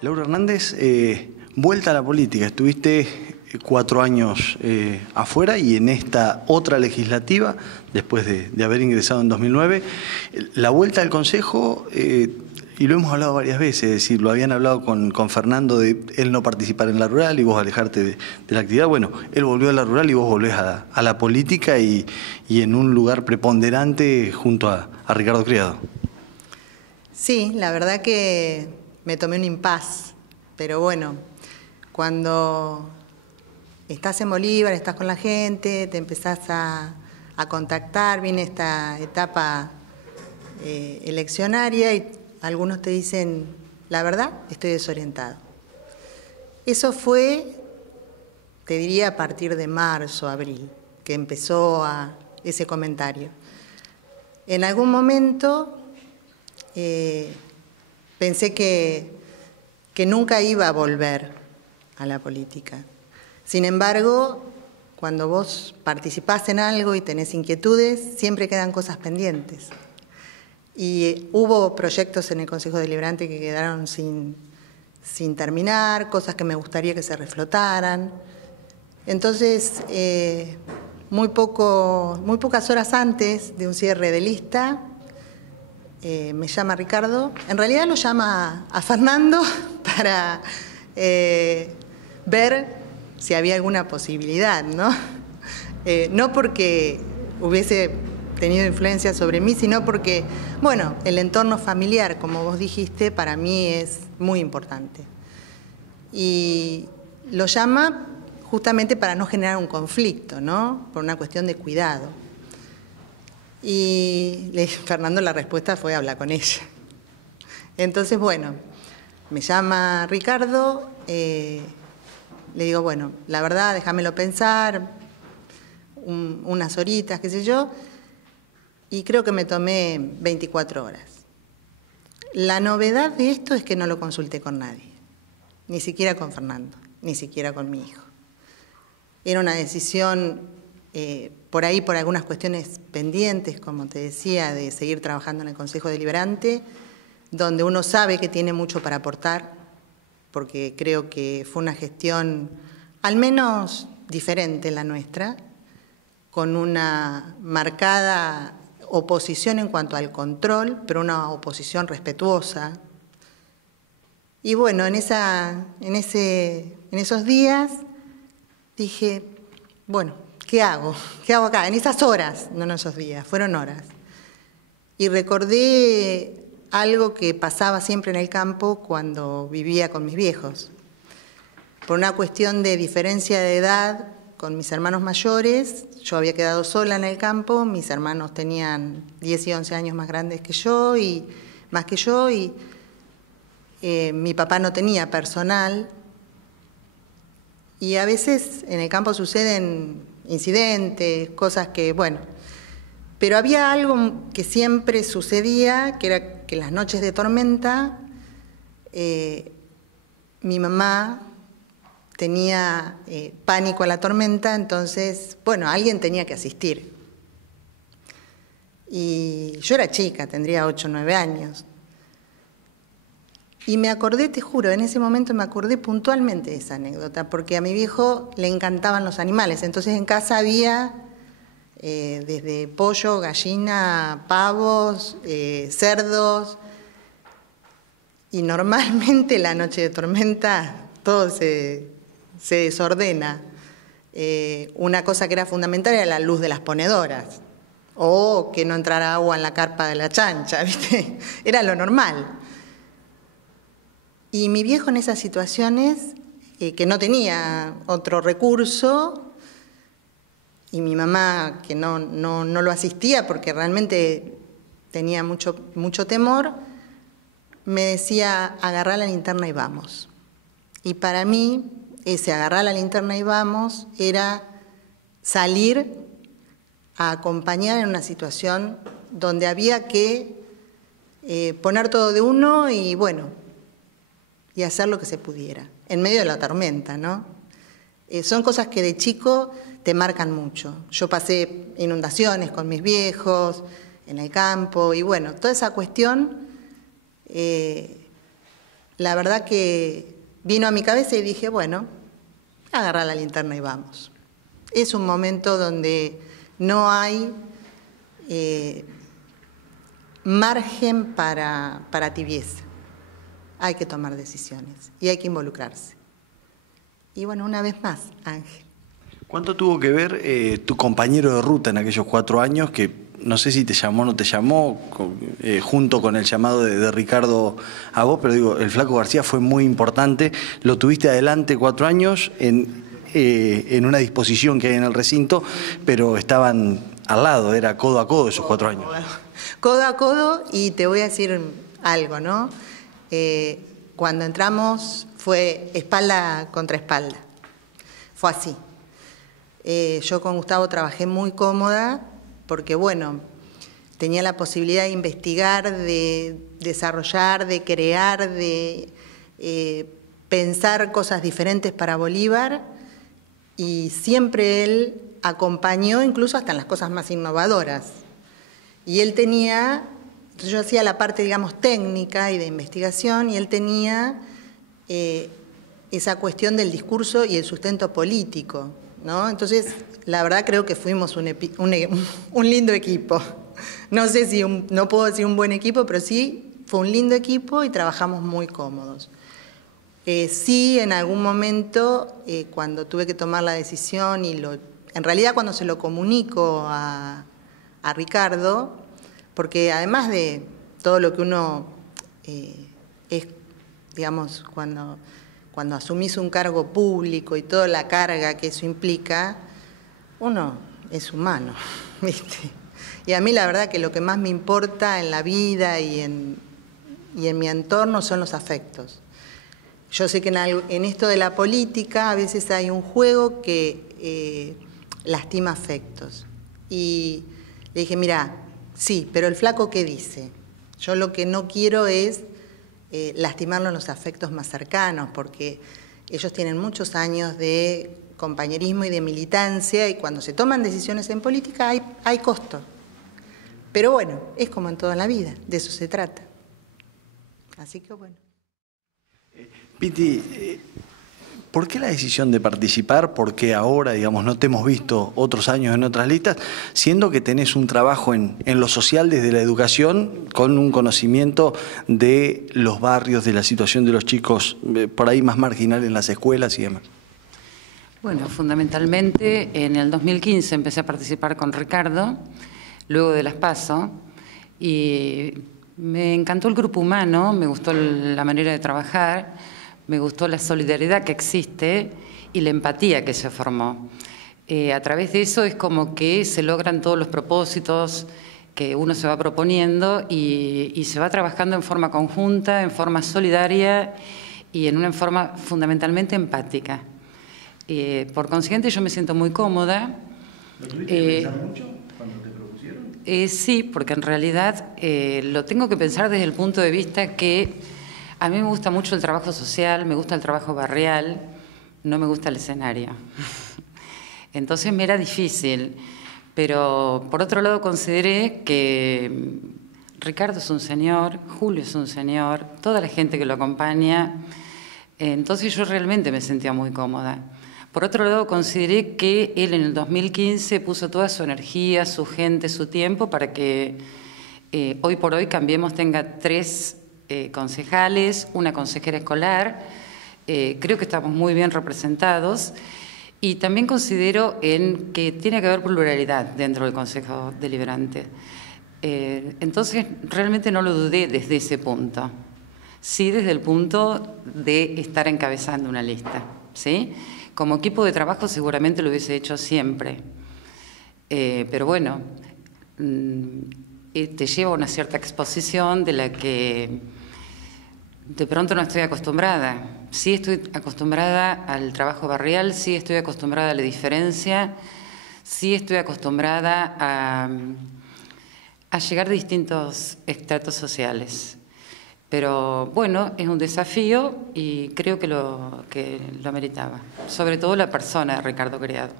Laura Hernández, vuelta a la política. Estuviste 4 años afuera y en esta otra legislativa, después de haber ingresado en 2009, la vuelta al Consejo, y lo hemos hablado varias veces, es decir, lo habían hablado con Fernando de él no participar en la rural y vos alejarte de la actividad. Bueno, él volvió a la rural y vos volvés a la política y en un lugar preponderante junto a Ricardo Criado. Sí, la verdad que me tomé un impas, pero bueno, cuando estás en Bolívar, estás con la gente, te empezás a contactar, viene esta etapa eleccionaria y algunos te dicen, la verdad, estoy desorientado. Eso fue, te diría, a partir de marzo, abril, que empezó ese comentario. En algún momento pensé que nunca iba a volver a la política. Sin embargo, cuando vos participás en algo y tenés inquietudes, siempre quedan cosas pendientes. Y hubo proyectos en el Consejo Deliberante que quedaron sin terminar, cosas que me gustaría que se reflotaran. Entonces, muy pocas horas antes de un cierre de lista, me llama Ricardo. En realidad lo llama a Fernando para ver si había alguna posibilidad, ¿no? No porque hubiese tenido influencia sobre mí, sino porque, bueno, el entorno familiar, como vos dijiste, para mí es muy importante. Y lo llama justamente para no generar un conflicto, ¿no? Por una cuestión de cuidado. Y Fernando, la respuesta fue hablar con ella. Entonces, bueno, me llama Ricardo, le digo, bueno, la verdad, déjamelo pensar, unas horitas, qué sé yo, y creo que me tomé 24 horas. La novedad de esto es que no lo consulté con nadie, ni siquiera con Fernando, ni siquiera con mi hijo. Era una decisión, por ahí, por algunas cuestiones pendientes, como te decía, de seguir trabajando en el Consejo Deliberante, donde uno sabe que tiene mucho para aportar, porque creo que fue una gestión al menos diferente la nuestra, con una marcada oposición en cuanto al control, pero una oposición respetuosa. Y bueno, en esos días dije, bueno, ¿qué hago? ¿Qué hago acá? En esas horas, no en esos días, fueron horas. Y recordé algo que pasaba siempre en el campo cuando vivía con mis viejos. Por una cuestión de diferencia de edad con mis hermanos mayores, yo había quedado sola en el campo, mis hermanos tenían 10 y 11 años más grandes que yo, y más que yo, y mi papá no tenía personal. Y a veces en el campo suceden incidentes, cosas que, bueno, pero había algo que siempre sucedía, que era que en las noches de tormenta, mi mamá tenía pánico a la tormenta, entonces, bueno, alguien tenía que asistir. Y yo era chica, tendría 8 o 9 años. Y me acordé, te juro, en ese momento me acordé puntualmente de esa anécdota, porque a mi viejo le encantaban los animales. Entonces en casa había desde pollo, gallina, pavos, cerdos. Y normalmente la noche de tormenta todo se desordena. Una cosa que era fundamental era la luz de las ponedoras, o que no entrara agua en la carpa de la chancha, ¿viste? Era lo normal. Y mi viejo en esas situaciones, que no tenía otro recurso, y mi mamá que no lo asistía porque realmente tenía mucho temor, me decía, agarrá la linterna y vamos. Y para mí, ese agarrar la linterna y vamos era salir a acompañar en una situación donde había que poner todo de uno y, bueno, y hacer lo que se pudiera, en medio de la tormenta, ¿no? Son cosas que de chico te marcan mucho. Yo pasé inundaciones con mis viejos, en el campo, y bueno, toda esa cuestión la verdad que vino a mi cabeza y dije, bueno, agarrar la linterna y vamos. Es un momento donde no hay margen para tibieza. Hay que tomar decisiones y hay que involucrarse. Y bueno, una vez más, Ángel. ¿Cuánto tuvo que ver tu compañero de ruta en aquellos 4 años, que no sé si te llamó o no te llamó, junto con el llamado de Ricardo a vos, pero digo, el Flaco García fue muy importante, lo tuviste adelante 4 años en una disposición que hay en el recinto, pero estaban al lado, era codo a codo esos 4 años. Codo a codo, y te voy a decir algo, ¿no? Cuando entramos fue espalda contra espalda, fue así. Yo con Gustavo trabajé muy cómoda porque, bueno, tenía la posibilidad de investigar, de desarrollar, de crear, de pensar cosas diferentes para Bolívar, y siempre él acompañó incluso hasta en las cosas más innovadoras. Y él tenía, yo hacía la parte, digamos, técnica y de investigación, y él tenía esa cuestión del discurso y el sustento político, ¿no? Entonces, la verdad creo que fuimos un lindo equipo. No sé si no puedo decir un buen equipo, pero sí fue un lindo equipo y trabajamos muy cómodos. Sí, en algún momento, cuando tuve que tomar la decisión, en realidad cuando se lo comunico a Ricardo, porque además de todo lo que uno es, digamos, cuando asumís un cargo público y toda la carga que eso implica, uno es humano, ¿viste? Y a mí la verdad que lo que más me importa en la vida y en mi entorno son los afectos. Yo sé que en esto de la política a veces hay un juego que lastima afectos. Y le dije, mira, sí, pero el Flaco, ¿qué dice? Yo lo que no quiero es lastimarlo en los afectos más cercanos, porque ellos tienen muchos años de compañerismo y de militancia, y cuando se toman decisiones en política hay costo. Pero bueno, es como en toda la vida, de eso se trata. Así que bueno. Piti, ¿por qué la decisión de participar? ¿Por qué ahora, digamos, no te hemos visto otros años en otras listas, siendo que tenés un trabajo en lo social desde la educación, con un conocimiento de los barrios, de la situación de los chicos por ahí más marginales en las escuelas y demás? Bueno, fundamentalmente en el 2015 empecé a participar con Ricardo, luego de las PASO, y me encantó el grupo humano, me gustó la manera de trabajar, me gustó la solidaridad que existe y la empatía que se formó. A través de eso es como que se logran todos los propósitos que uno se va proponiendo y se va trabajando en forma conjunta, en forma solidaria y en una forma fundamentalmente empática. Por consiguiente, yo me siento muy cómoda. ¿Lo tuviste que pensar mucho cuando te propusieron? Sí, porque en realidad lo tengo que pensar desde el punto de vista que a mí me gusta mucho el trabajo social, me gusta el trabajo barrial, no me gusta el escenario. Entonces me era difícil, pero por otro lado consideré que Ricardo es un señor, Julio es un señor, toda la gente que lo acompaña, entonces yo realmente me sentía muy cómoda. Por otro lado consideré que él en el 2015 puso toda su energía, su gente, su tiempo para que hoy por hoy Cambiemos tenga 3 concejales, una consejera escolar. Creo que estamos muy bien representados y también considero que tiene que haber pluralidad dentro del Consejo Deliberante. Entonces realmente no lo dudé desde ese punto, sí desde el punto de estar encabezando una lista, ¿sí? Como equipo de trabajo seguramente lo hubiese hecho siempre, pero bueno, te lleva a una cierta exposición de la que de pronto no estoy acostumbrada. Sí estoy acostumbrada al trabajo barrial, sí estoy acostumbrada a la diferencia, sí estoy acostumbrada a llegar de distintos estratos sociales. Pero bueno, es un desafío y creo que lo meritaba. Sobre todo la persona de Ricardo Criado.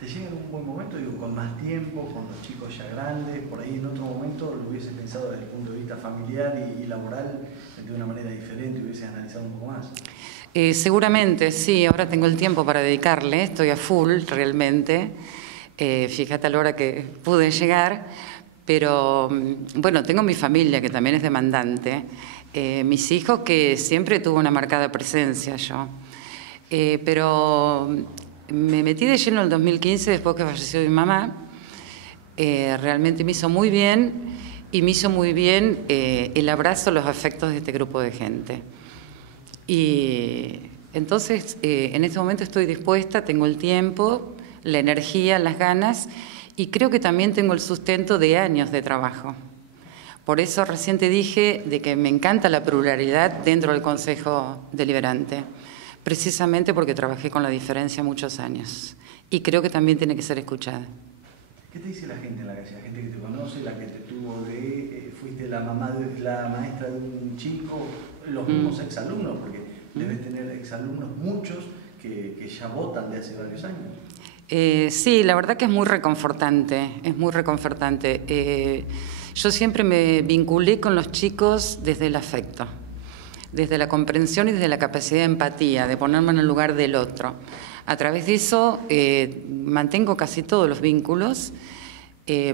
¿Te llega en un buen momento, digo, con más tiempo, con los chicos ya grandes, por ahí en otro momento lo hubieses pensado desde el punto de vista familiar y laboral de una manera diferente, hubieses analizado un poco más? Seguramente, sí, ahora tengo el tiempo para dedicarle, estoy a full realmente, fíjate a la hora que pude llegar, pero bueno, tengo mi familia que también es demandante, mis hijos que siempre tuvo una marcada presencia yo, pero me metí de lleno en el 2015 después que falleció mi mamá, realmente me hizo muy bien y me hizo muy bien el abrazo, los afectos de este grupo de gente. Y entonces, en este momento estoy dispuesta, tengo el tiempo, la energía, las ganas y creo que también tengo el sustento de años de trabajo. Por eso recién te dije de que me encanta la pluralidad dentro del Consejo Deliberante, precisamente porque trabajé con la diferencia muchos años y creo que también tiene que ser escuchada. ¿Qué te dice la gente en la calle? La gente que te conoce, la que te tuvo fuiste la maestra de un chico, los mismos exalumnos, porque debes tener exalumnos muchos que ya votan de hace varios años. Sí, la verdad que es muy reconfortante, es muy reconfortante. Yo siempre me vinculé con los chicos desde el afecto, desde la comprensión y desde la capacidad de empatía, de ponerme en el lugar del otro. A través de eso mantengo casi todos los vínculos.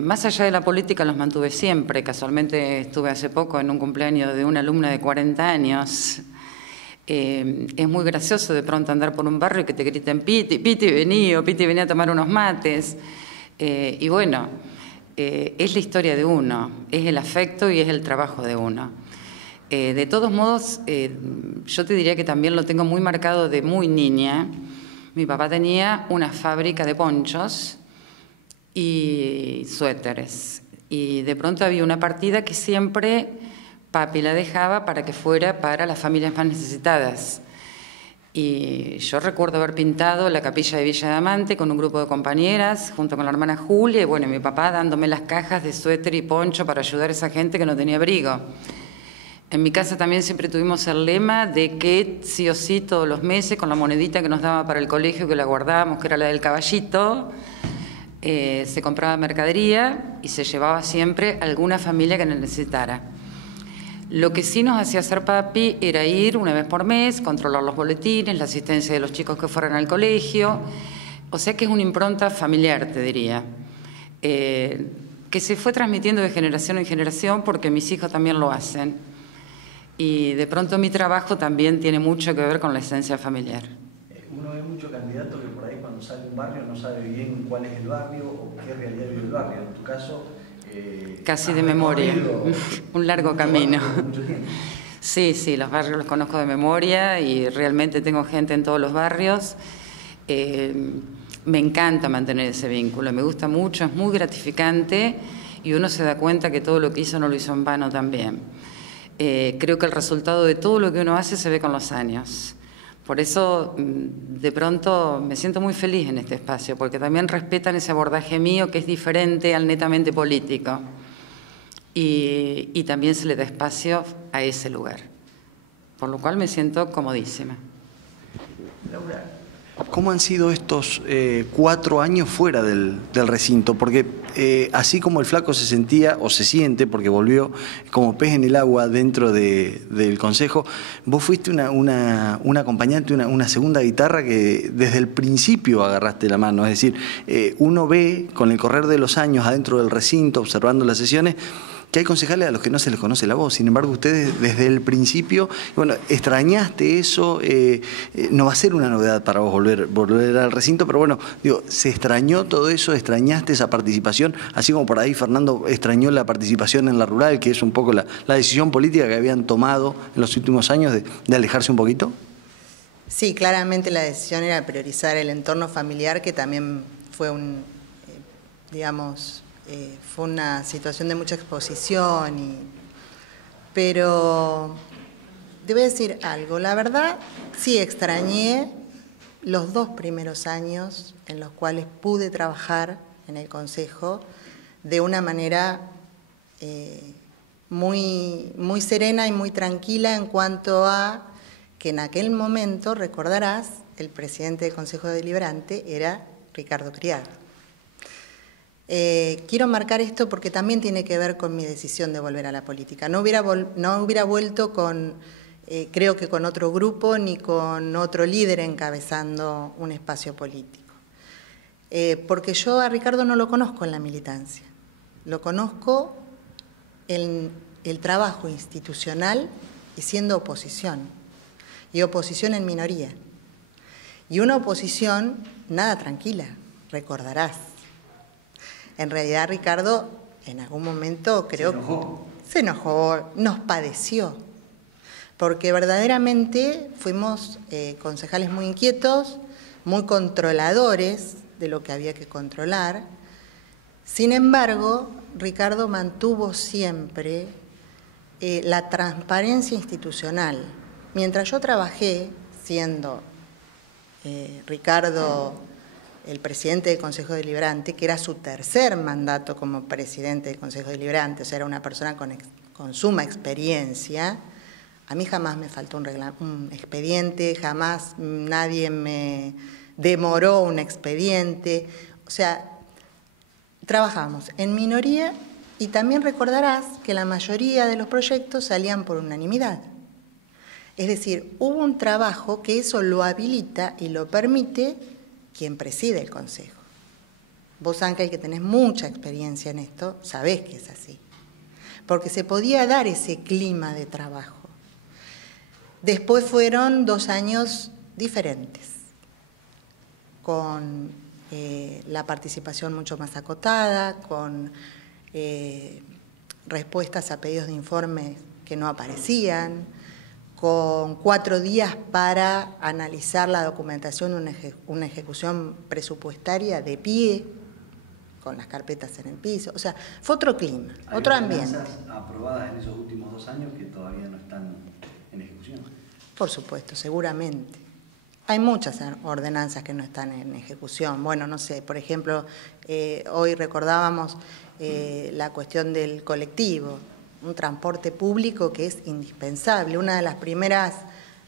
Más allá de la política los mantuve siempre. Casualmente estuve hace poco en un cumpleaños de una alumna de 40 años. Es muy gracioso de pronto andar por un barrio y que te griten Piti, Piti vení, o Piti vení a tomar unos mates. Y bueno, es la historia de uno, es el afecto y es el trabajo de uno. De todos modos, yo te diría que también lo tengo muy marcado de muy niña. Mi papá tenía una fábrica de ponchos y suéteres. Y de pronto había una partida que siempre papi la dejaba para que fuera para las familias más necesitadas. Y yo recuerdo haber pintado la capilla de Villa Diamante con un grupo de compañeras, junto con la hermana Julia, y bueno, mi papá dándome las cajas de suéter y poncho para ayudar a esa gente que no tenía abrigo. En mi casa también siempre tuvimos el lema de que sí o sí todos los meses con la monedita que nos daba para el colegio, que la guardábamos, que era la del caballito, se compraba mercadería y se llevaba siempre a alguna familia que necesitara. Lo que sí nos hacía hacer papi era ir una vez por mes, controlar los boletines, la asistencia de los chicos que fueran al colegio, o sea que es una impronta familiar, te diría, que se fue transmitiendo de generación en generación porque mis hijos también lo hacen. Y de pronto mi trabajo también tiene mucho que ver con la esencia familiar. Uno ve muchos candidatos que por ahí cuando sale un barrio no sabe bien cuál es el barrio o qué realidad vive el barrio. En tu caso... casi de memoria, un largo camino. Mucho tiempo. Sí, sí, los barrios los conozco de memoria y realmente tengo gente en todos los barrios. Me encanta mantener ese vínculo, me gusta mucho, es muy gratificante y uno se da cuenta que todo lo que hizo no lo hizo en vano también. Creo que el resultado de todo lo que uno hace se ve con los años. Por eso, de pronto, me siento muy feliz en este espacio, porque también respetan ese abordaje mío que es diferente al netamente político. Y también se le da espacio a ese lugar. Por lo cual me siento comodísima. Laura, ¿cómo han sido estos 4 años fuera del recinto? Porque así como el flaco se sentía o se siente, porque volvió como pez en el agua dentro del Consejo, vos fuiste una acompañante, una segunda guitarra que desde el principio agarraste la mano. Es decir, uno ve con el correr de los años adentro del recinto, observando las sesiones, que hay concejales a los que no se les conoce la voz. Sin embargo, ustedes desde el principio, bueno, extrañaste eso, no va a ser una novedad para vos volver al recinto, pero bueno, digo, ¿se extrañó todo eso? ¿Extrañaste esa participación? Así como por ahí Fernando extrañó la participación en la rural, que es un poco la decisión política que habían tomado en los últimos años de alejarse un poquito. Sí, claramente la decisión era priorizar el entorno familiar, que también fue fue una situación de mucha exposición, pero te voy a decir algo. La verdad, sí extrañé los 2 primeros años en los cuales pude trabajar en el Consejo de una manera muy, muy serena y muy tranquila en cuanto a que en aquel momento, recordarás, el presidente del Consejo Deliberante era Ricardo Criado. Quiero marcar esto porque también tiene que ver con mi decisión de volver a la política. No hubiera vuelto con, creo que con otro grupo ni con otro líder encabezando un espacio político. Porque yo a Ricardo no lo conozco en la militancia, lo conozco en el trabajo institucional y siendo oposición, y oposición en minoría. Y una oposición nada tranquila, recordarás. En realidad Ricardo en algún momento creo se enojó, nos padeció, porque verdaderamente fuimos concejales muy inquietos, muy controladores de lo que había que controlar. Sin embargo, Ricardo mantuvo siempre la transparencia institucional. Mientras yo trabajé, siendo Ricardo el presidente del Consejo Deliberante, que era su tercer mandato como presidente del Consejo Deliberante, o sea, era una persona con suma experiencia, a mí jamás me faltó un expediente, jamás nadie me demoró un expediente, o sea, trabajamos en minoría y también recordarás que la mayoría de los proyectos salían por unanimidad. Es decir, hubo un trabajo que eso lo habilita y lo permite quien preside el Consejo. Vos, Ángel, que tenés mucha experiencia en esto, sabés que es así. Porque se podía dar ese clima de trabajo. Después fueron 2 años diferentes, con la participación mucho más acotada, con respuestas a pedidos de informes que no aparecían, con 4 días para analizar la documentación, una ejecución presupuestaria de pie, con las carpetas en el piso. O sea, fue otro clima, otro ambiente. ¿Hay aprobadas en esos últimos 2 años que todavía no están en ejecución? Por supuesto, seguramente. Hay muchas ordenanzas que no están en ejecución. Bueno, no sé, por ejemplo, hoy recordábamos la cuestión del colectivo, un transporte público que es indispensable. Una de las primeras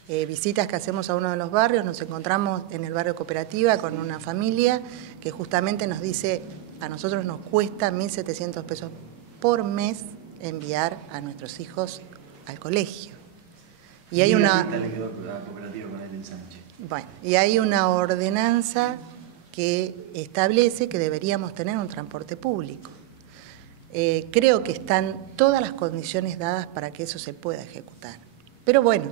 visitas que hacemos a uno de los barrios, nos encontramos en el barrio Cooperativa con una familia que justamente nos dice, a nosotros nos cuesta 1.700 pesos por mes enviar a nuestros hijos al colegio. Y hay una... Bueno, y hay una ordenanza que establece que deberíamos tener un transporte público. Creo que están todas las condiciones dadas para que eso se pueda ejecutar. Pero bueno,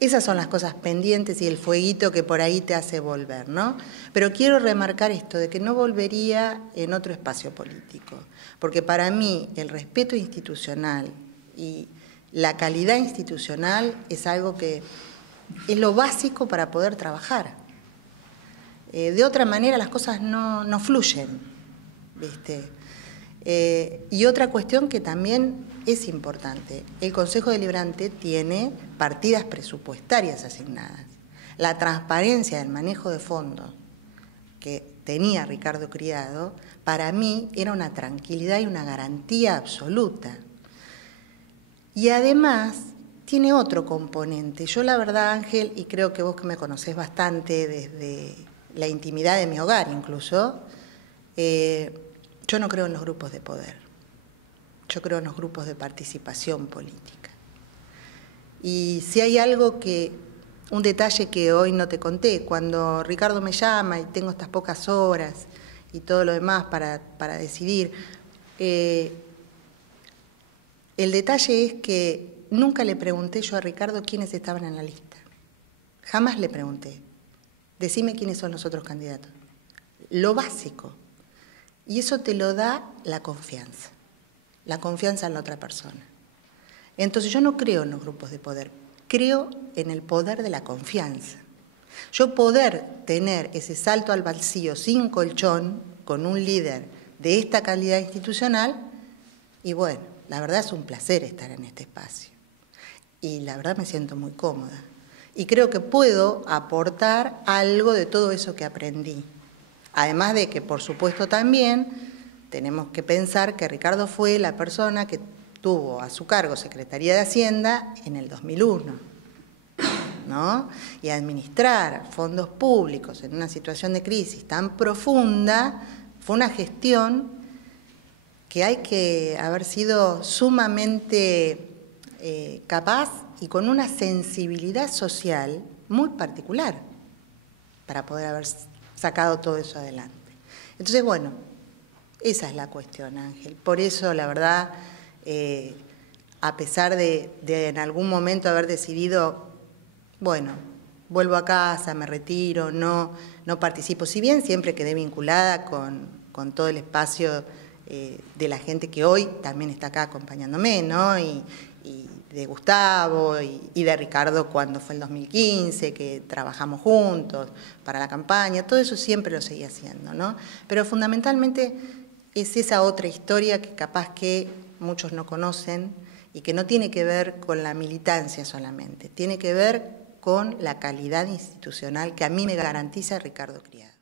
esas son las cosas pendientes y el fueguito que por ahí te hace volver, ¿no? Pero quiero remarcar esto, de que no volvería en otro espacio político, porque para mí el respeto institucional y la calidad institucional es algo que es lo básico para poder trabajar. De otra manera las cosas no fluyen, ¿viste? Y otra cuestión que también es importante, el Consejo Deliberante tiene partidas presupuestarias asignadas. La transparencia del manejo de fondos que tenía Ricardo Criado, para mí era una tranquilidad y una garantía absoluta. Y además tiene otro componente. Yo la verdad, Ángel, y creo que vos que me conocés bastante desde la intimidad de mi hogar incluso, yo no creo en los grupos de poder, yo creo en los grupos de participación política. Y si hay algo un detalle que hoy no te conté, cuando Ricardo me llama y tengo estas pocas horas y todo lo demás para decidir, el detalle es que nunca le pregunté yo a Ricardo quiénes estaban en la lista. Jamás le pregunté, decime quiénes son los otros candidatos. Lo básico. Y eso te lo da la confianza en la otra persona. Entonces yo no creo en los grupos de poder, creo en el poder de la confianza. Yo poder tener ese salto al vacío sin colchón, con un líder de esta calidad institucional, y bueno, la verdad es un placer estar en este espacio. Y la verdad me siento muy cómoda. Y creo que puedo aportar algo de todo eso que aprendí. Además de que, por supuesto, también tenemos que pensar que Ricardo fue la persona que tuvo a su cargo Secretaría de Hacienda en el 2001. ¿no? Y administrar fondos públicos en una situación de crisis tan profunda fue una gestión que hay que haber sido sumamente capaz y con una sensibilidad social muy particular para poder haber sacado todo eso adelante. Entonces, bueno, esa es la cuestión, Ángel. Por eso, la verdad, a pesar de en algún momento haber decidido, bueno, vuelvo a casa, me retiro, no participo, si bien siempre quedé vinculada con todo el espacio de la gente que hoy también está acá acompañándome, ¿no? Y de Gustavo y de Ricardo cuando fue el 2015, que trabajamos juntos para la campaña, todo eso siempre lo seguí haciendo, ¿no? Pero fundamentalmente es esa otra historia que capaz que muchos no conocen y que no tiene que ver con la militancia solamente, tiene que ver con la calidad institucional que a mí me garantiza Ricardo Criado.